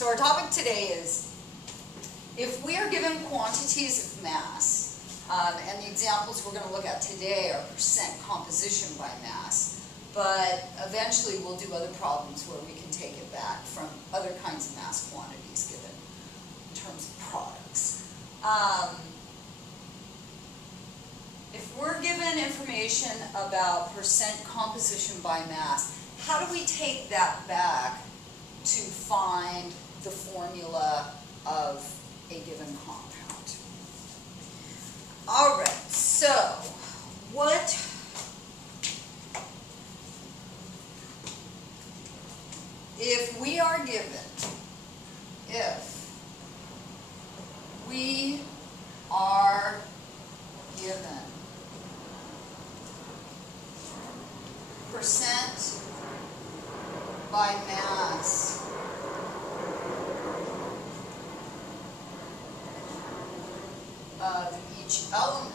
So our topic today is, if we are given quantities of mass, and the examples we're going to look at today are percent composition by mass, but eventually we'll do other problems where we can take it back from other kinds of mass quantities given in terms of products. If we're given information about percent composition by mass, how do we take that back to find the formula of a given compound? All right, so if we are given percent by mass of each element,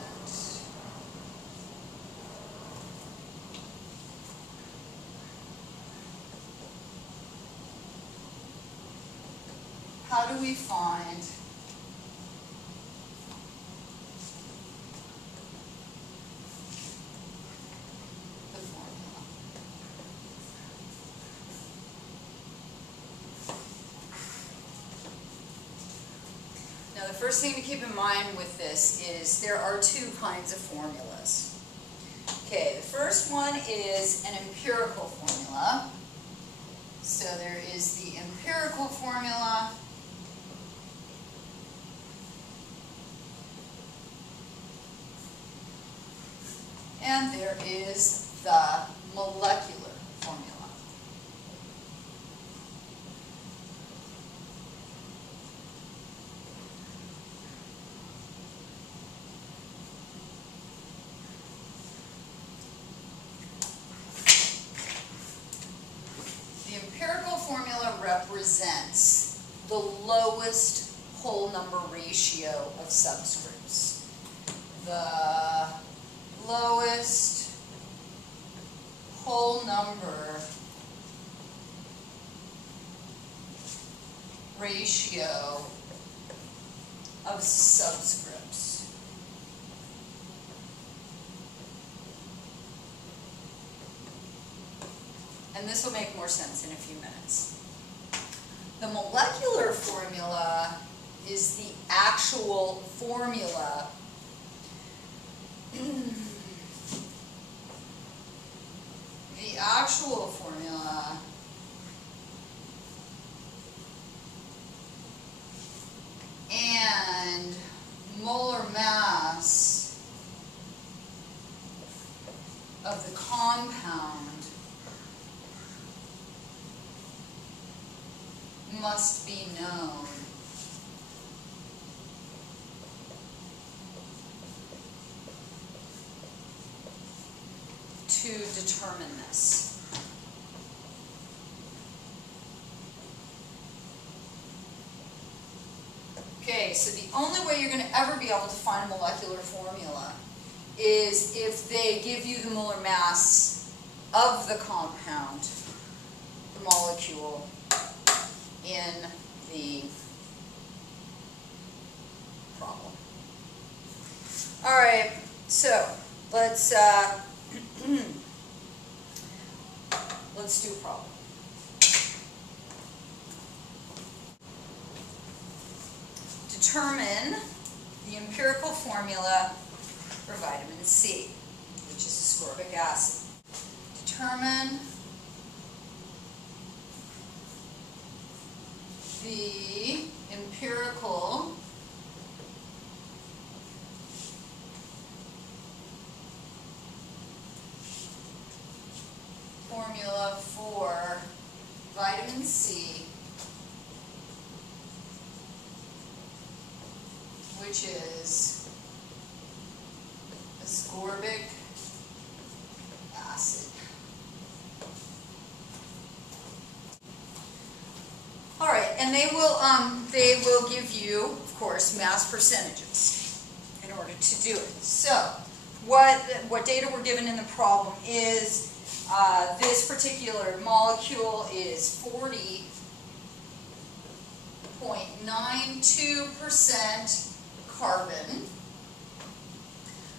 how do we find the formula? Now, the first thing to keep in mind with this is there are two kinds of formulas. Okay, the first one is an empirical formula. So there is the empirical formula, and there is the molecular formula. The empirical formula represents the lowest whole number ratio of subscripts. The lowest whole number ratio of subscripts. And this will make more sense in a few minutes. The molecular formula is the actual formula and molar mass of the compound must be known to determine this. Okay, so the only way you're going to ever be able to find a molecular formula is if they give you the molar mass of the compound, the molecule, in the problem. All right, so let's do a problem. Determine the empirical formula for vitamin C, which is ascorbic acid. Determine the empirical formula for vitamin C, which is ascorbic acid. All right, and they will give you, of course, mass percentages in order to do it. So, what data we're given in the problem is this particular molecule is 40 40.92% carbon.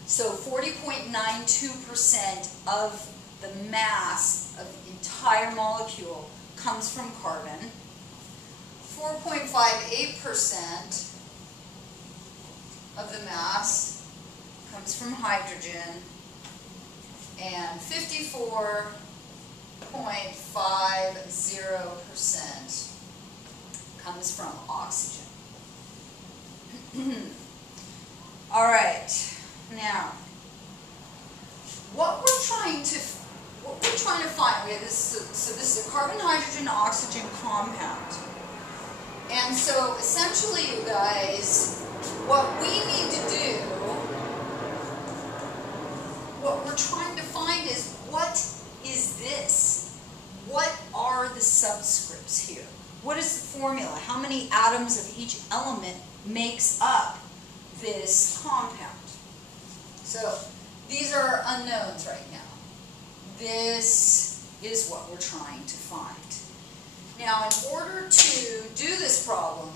So 40.92% of the mass of the entire molecule comes from carbon. 4.58% of the mass comes from hydrogen, and 54.50% comes from oxygen. All right, now what we're trying to find, we have this, so this is a carbon, hydrogen, oxygen compound. And so essentially, you guys, what we need to do, what we're trying to find is, what is this? What are the subscripts here? What is the formula? How many atoms of each element makes up this compound? So these are unknowns right now. This is what we're trying to find. Now, in order to do this problem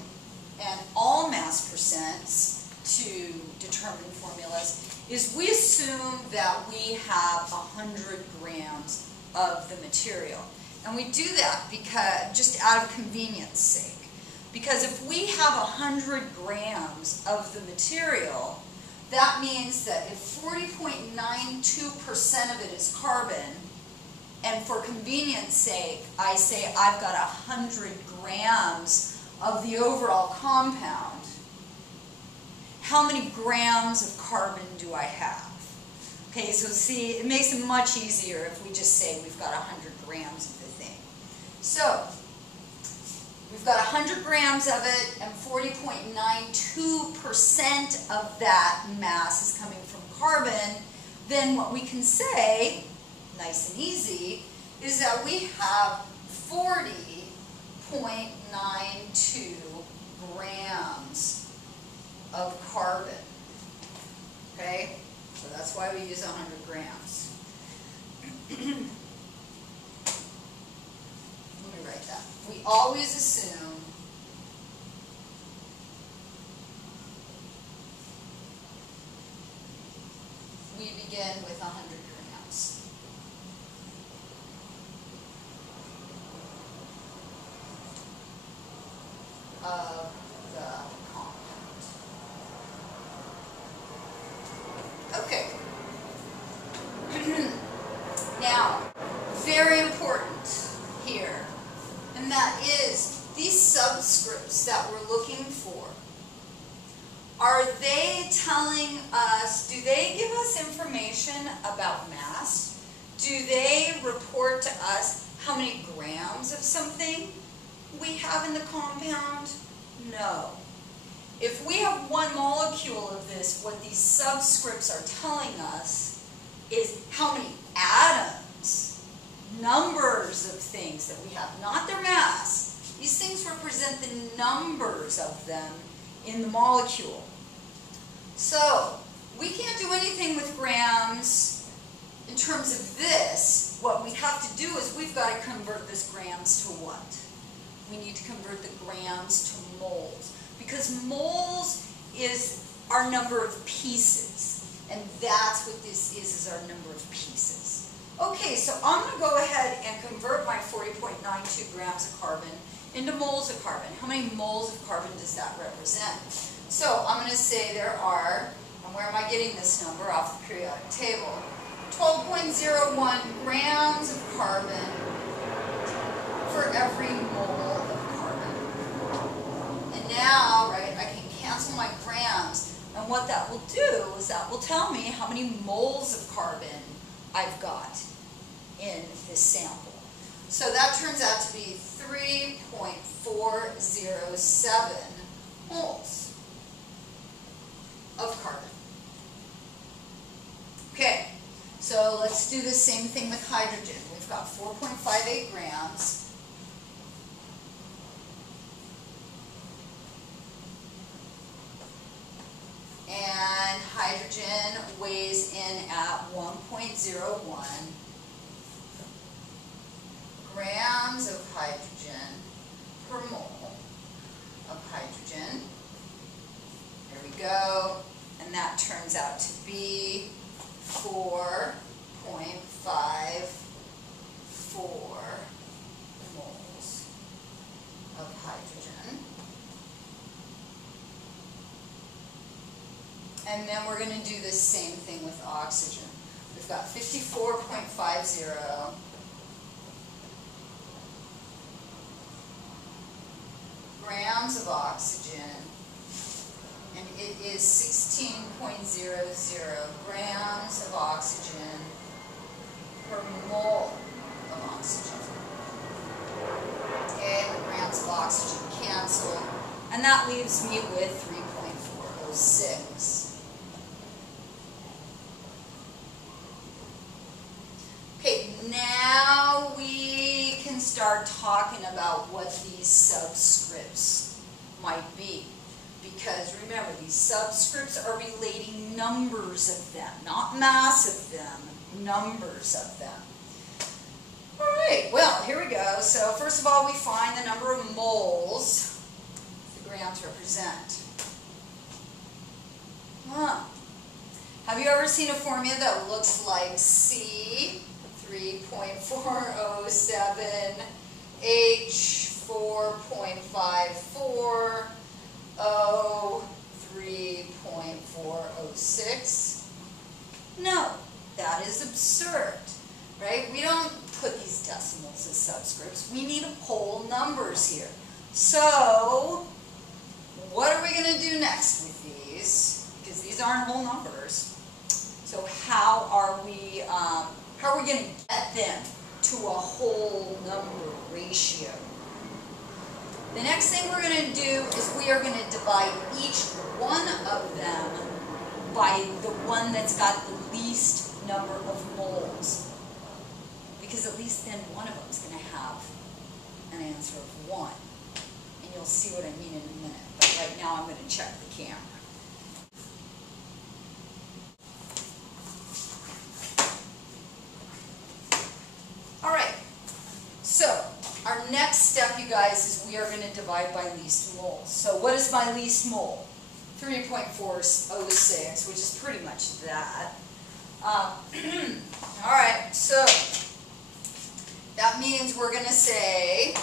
and all mass percents to determine formulas, is we assume that we have 100 grams of the material. And we do that because, just out of convenience sake. Because if we have 100 grams of the material, that means that if 40.92% of it is carbon, and for convenience sake, I say I've got 100 grams of the overall compound, how many grams of carbon do I have? Okay, so see, it makes it much easier if we just say we've got 100 grams of the thing. So, we've got 100 grams of it, and 40.92% of that mass is coming from carbon. Then what we can say, nice and easy, is that we have 40.92 grams of carbon. Okay? So that's why we use 100 grams. Let me write that. We always assume we begin with 100 grams. Of the compound. Okay. Now, very important here, and that is these subscripts that we're looking for. Are they telling us, do they give us information about mass? Do they report to us how many grams of something we have in the compound? No. If we have one molecule of this, what these subscripts are telling us is how many atoms, numbers of things that we have, not their mass. These things represent the numbers of them in the molecule. So, we can't do anything with grams in terms of this. What we have to do is we've got to convert this grams to what? We need to convert the grams to moles, because moles is our number of pieces, and that's what this is our number of pieces. Okay, so I'm going to go ahead and convert my 40.92 grams of carbon into moles of carbon. How many moles of carbon does that represent? So I'm going to say there are, and where am I getting this number? Off the periodic table. 12.01 grams of carbon for every mole of carbon. And now, right, I can cancel my grams, and what that will do is that will tell me how many moles of carbon I've got in this sample. So that turns out to be 3.407 moles of carbon. Okay, so let's do the same thing with hydrogen. We've got 4.58 grams. And hydrogen weighs in at 1.01 grams of hydrogen per mole of turns out to be 4.54 moles of hydrogen. And then we're going to do the same thing with oxygen. We've got 54.50 grams of oxygen, and it is 16.00 grams of oxygen per mole of oxygen. Okay, the grams of oxygen cancel, and that leaves me with 3.406. Okay, now we can start talking about what these subscripts might be. Because remember, these subscripts are relating numbers of them, not mass of them, numbers of them. All right, well, here we go. So first of all, we find the number of moles the grams represent. Have you ever seen a formula that looks like C, 3.407, H, 4.54, O, 3.406? No, that is absurd, right? We don't put these decimals as subscripts. We need whole numbers here. So, what are we going to do next with these? Because these aren't whole numbers. So how are we going to get them to a whole number ratio? The next thing we're going to do is we are going to divide each one of them by the one that's got the least number of moles. Because at least then one of them is going to have an answer of 1. And you'll see what I mean in a minute. But right now I'm going to check the camera. Alright, so our next step, you guys, is we are going to divide by least moles. So what is my least mole? 3.406, which is pretty much that. Alright, so that means we're going to say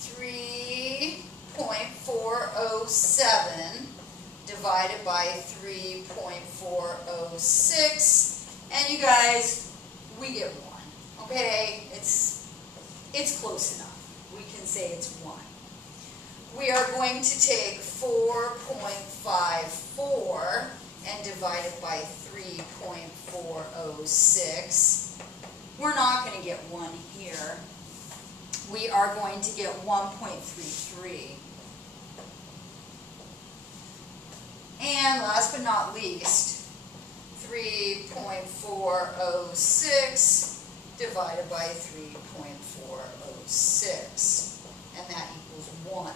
3.407 divided by 3.406, and you guys, we get 1. Okay, it's close enough. We can say it's 1. We are going to take 4.54 and divide it by 3.406. We're not going to get 1 here. We are going to get 1.33. And last but not least, 3.406 divided by 3.406, and that equals 1.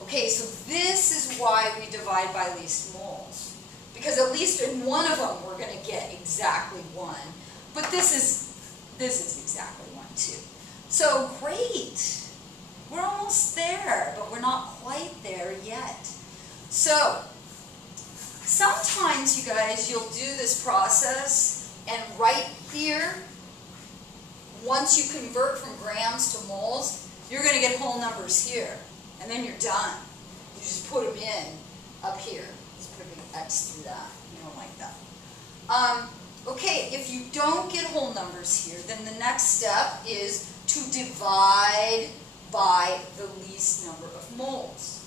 Okay, so this is why we divide by least moles, because at least in one of them we're going to get exactly 1, but this is exactly 1 too. So great, we're almost there, but we're not quite there yet. So sometimes, you guys, you'll do this process, and right here, once you convert from grams to moles, you're going to get whole numbers here, and then you're done. You just put them in up here. Let's put a big X through that. You don't like that. Okay, if you don't get whole numbers here, then the next step is to divide by the least number of moles.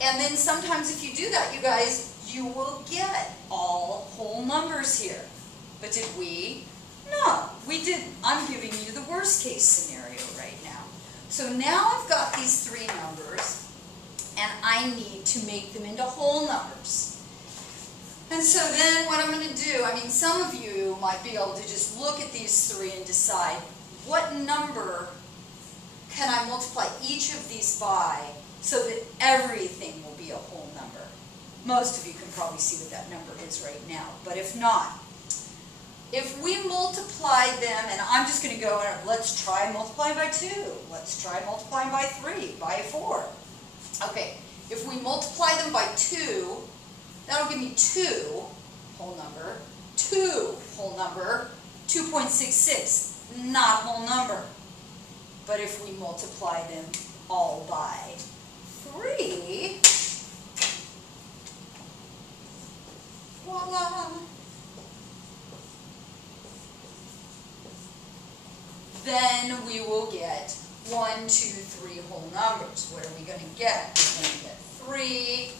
And then sometimes if you do that, you guys, you will get all whole numbers here. But did we? No, we didn't. I'm giving you the worst case scenario right now. So now I've got these 3 numbers, and I need to make them into whole numbers. And so then what I'm going to do, I mean, some of you might be able to just look at these 3 and decide what number can I multiply each of these by so that everything will be a whole number. Most of you can probably see what that number is right now, but if not, if we multiply them, and I'm just going to go and let's try multiplying by 2, let's try multiplying by 3, by 4. Okay, if we multiply them by 2, That'll give me 2 whole number, 2 whole number, 2.66, not whole number. But if we multiply them all by 3, voila. Then we will get 1, 2, 3 whole numbers. What are we going to get? We're going to get 3.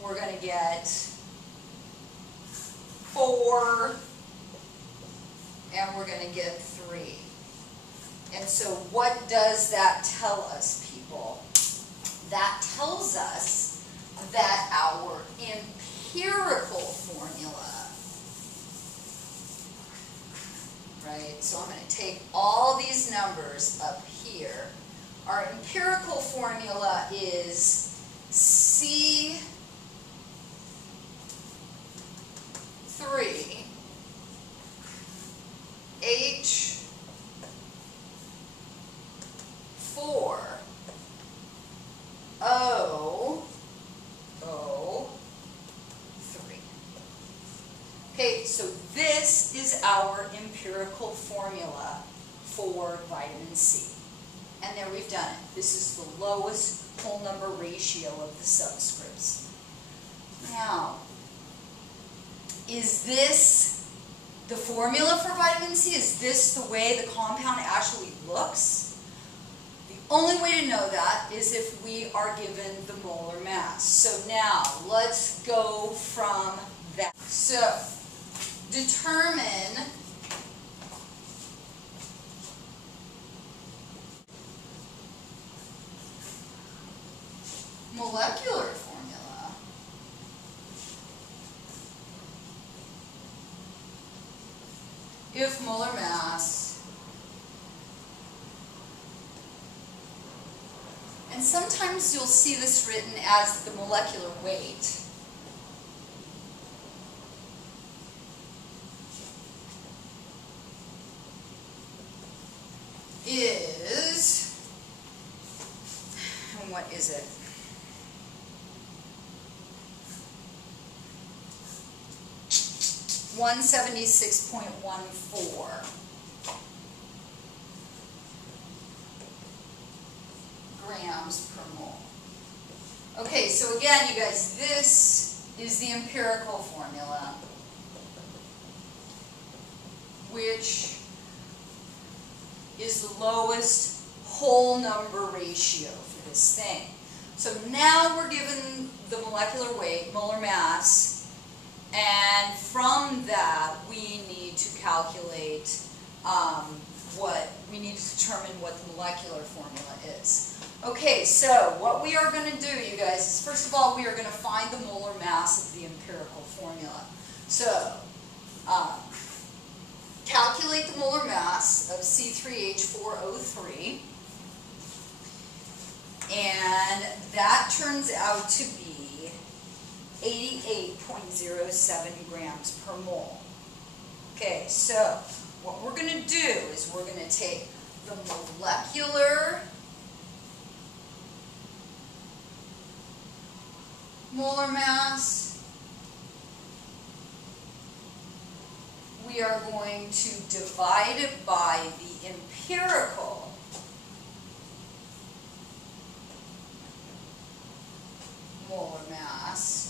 We're going to get 4. And we're going to get 3. And so what does that tell us, people? That tells us that our empirical formula, right? So I'm going to take all these numbers up here. Our empirical formula is C3 H4 O3. Okay, so this is our empirical formula for vitamin C. And there we've done it. This is the lowest whole number ratio of the subscripts. Now, is this the formula for vitamin C? Is this the way the compound actually looks? The only way to know that is if we are given the molar mass. So now, let's go from that. So, determine molecular formula if molar mass, and sometimes you'll see this written as the molecular weight, is, and what is it? (176.14) grams per mole. Okay, so again, you guys, this is the empirical formula, which is the lowest whole number ratio for this thing. So now we're given the molecular weight, molar mass, and from that we need to calculate we need to determine what the molecular formula is. Okay, so what we are going to do, you guys, is first of all we are going to find the molar mass of the empirical formula. So, calculate the molar mass of C3H4O3, and that turns out to be 88.07 grams per mole. Okay, so what we're going to do is we're going to take the molecular molar mass, we are going to divide it by the empirical molar mass.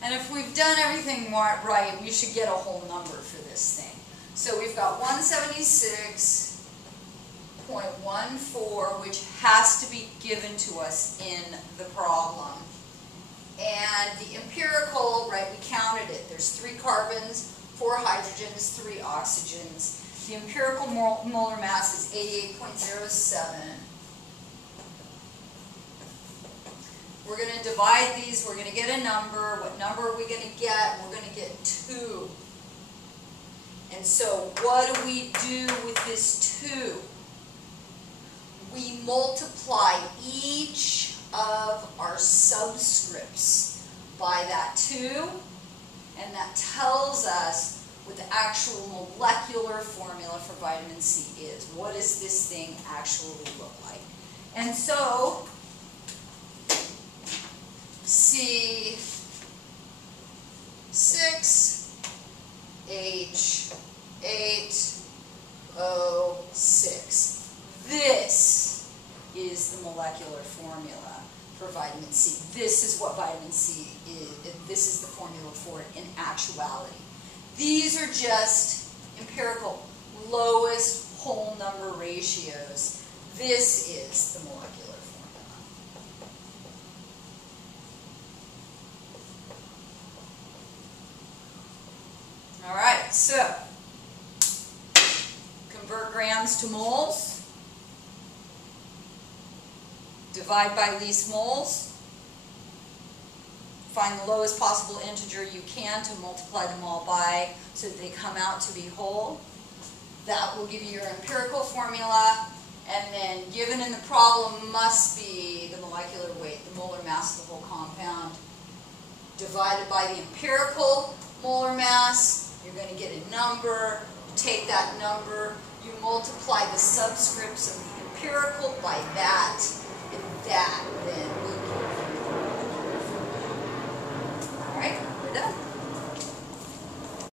And if we've done everything right, we should get a whole number for this thing. So we've got 176.14, which has to be given to us in the problem. And the empirical, right, we counted it. There's 3 carbons, 4 hydrogens, 3 oxygens. The empirical molar mass is 88.07. We're going to divide these. We're going to get a number. What number are we going to get? We're going to get 2. And so what do we do with this 2? We multiply each of our subscripts by that 2, and that tells us what the actual molecular formula for vitamin C is. What does this thing actually look like? And so C6H8O6. This is the molecular formula for vitamin C. This is what vitamin C is. This is the formula for it in actuality. These are just empirical, lowest whole number ratios. This is the molecular formula. All right, so convert grams to moles. Divide by least moles. Find the lowest possible integer you can to multiply them all by so that they come out to be whole. That will give you your empirical formula. And then given in the problem must be the molecular weight, the molar mass of the whole compound, divided by the empirical molar mass. You're going to get a number. You take that number, you multiply the subscripts of the empirical by that.